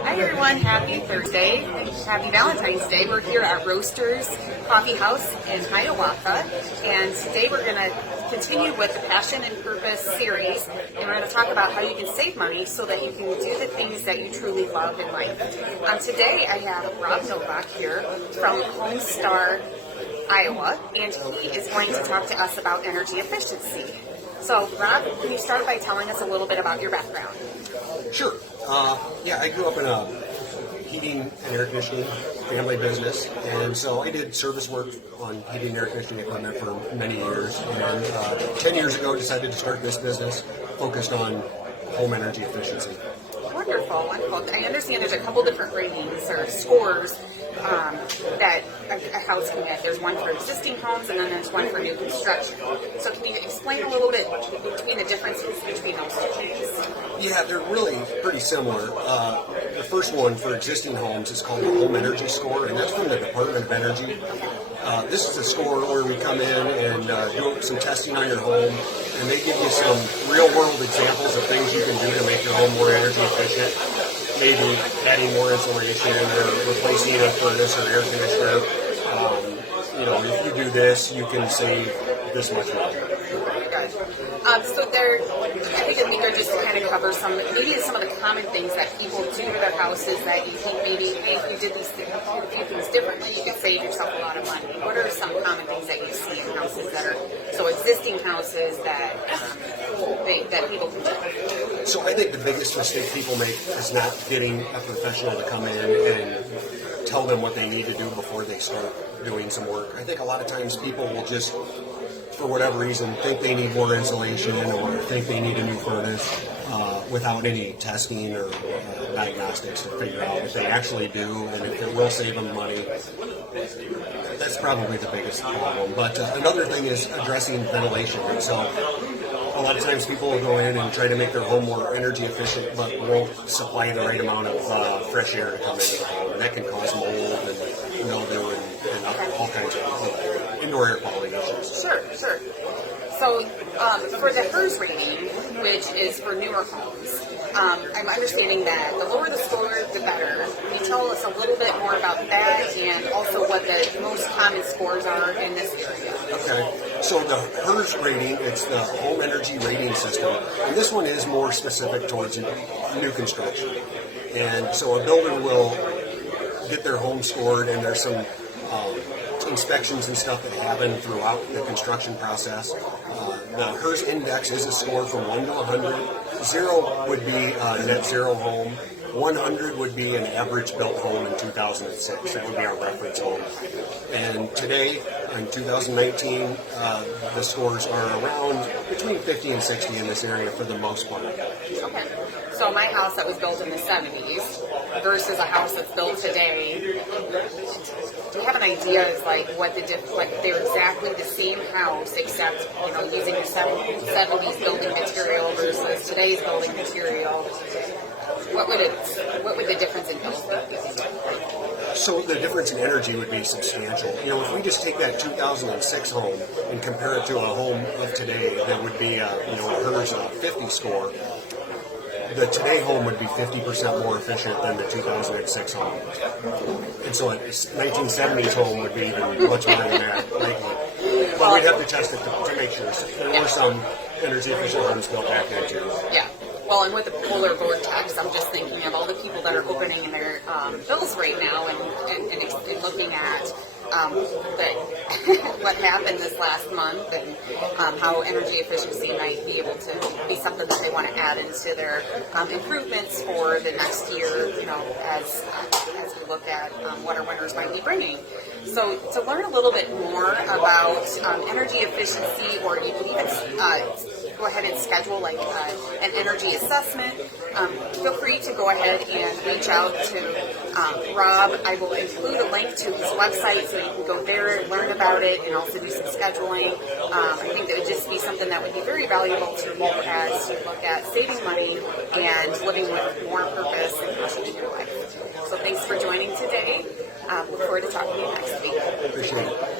Hi everyone, happy Thursday, happy Valentine's Day. We're here at Roasters Coffee House in Hiawatha, and today we're going to continue with the Passion and Purpose series, and we're going to talk about how you can save money so that you can do the things that you truly love in life. Today I have Rob Novak here from Homestar, Iowa, and he is going to talk to us about energy efficiency. So Rob, can you start by telling us a little bit about your background? Sure. I grew up in a heating and air conditioning family business, and so I did service work on heating and air conditioning equipment for many years, and 10 years ago decided to start this business focused on home energy efficiency. Wonderful, wonderful. I understand there's a couple different ratings or scores that a house can get. There's one for existing homes and then there's one for new construction. So can you explain a little bit between the differences between those two things? Yeah, they're really pretty similar. The first one for existing homes is called the Home Energy Score, and that's from the Department of Energy. This is a score where we come in and do some testing on your home, and they give you some real-world examples of things you can do to make your home more energy efficient. Maybe adding more insulation or replacing a furnace or air conditioner. If you do this, you can save this much money. So I think they're just to kind of cover some of the common things that people do to their houses that you think maybe, hey, if you did these things, a few things differently, you could save yourself a lot of money. What are some common things that you see in houses that are existing houses that people can do? So I think the biggest mistake people make is not getting a professional to come in and tell them what they need to do before they start doing some work. I think a lot of times people will just, for whatever reason, think they need more insulation or think they need a new furnace without any testing or diagnostics to figure out if they actually do and if it will save them money. That's probably the biggest problem. But another thing is addressing ventilation. And so a lot of times people will go in and try to make their home more energy efficient, but won't supply the right amount of fresh air to come into the home. And that can cause mold and mildew and all kinds of indoor air quality issues. Sure. So for the HERZ rating, which is for newer homes, I'm understanding that the lower the score, the better. Can you tell us a little bit more about that and also what the most common scores are in this area? Okay. So the HERZ rating, it's the Home Energy Rating System, and this one is more specific towards new construction. And so a builder will get their home scored, and there's some inspections and stuff that happen throughout the construction process. The HERZ index is a score from 1 to 100. 0 would be a net zero home. 100 would be an average built home in 2006. That would be our reference home. And today, in 2019, the scores are around between 50 and 60 in this area for the most part. Okay. So my house that was built in the 70s versus a house that's built today, do you have an idea as what the they're exactly the same house except using the 70s building material versus today's building material? What would the difference in both be? So the difference in energy would be substantial. If we just take that 2006 home and compare it to a home of today that would be a HERZ 50 score, the today home would be 50% more efficient than the 2006 home. And so a 1970s home would be even much better than that, likely. But we'd have to test it to make sure. So there were some energy efficient homes built back then too. Yeah. Well, and with the polar vortex, I'm just thinking of all the people that are opening their bills right now and looking at what happened this last month and how energy efficiency might be able to be something that they want to add into their improvements for the next year, as we look at what our winters might be bringing. So to learn a little bit more about energy efficiency, or you can even go ahead and schedule an energy assessment, feel free to go ahead and reach out to Rob. I will include a link to his website so you can go there and learn about it and also do some scheduling. I think that would just be something that would be very valuable to you as you look at saving money and living with more purpose and passion in your life. So thanks for joining today. Look forward to talking to you next week. Appreciate it.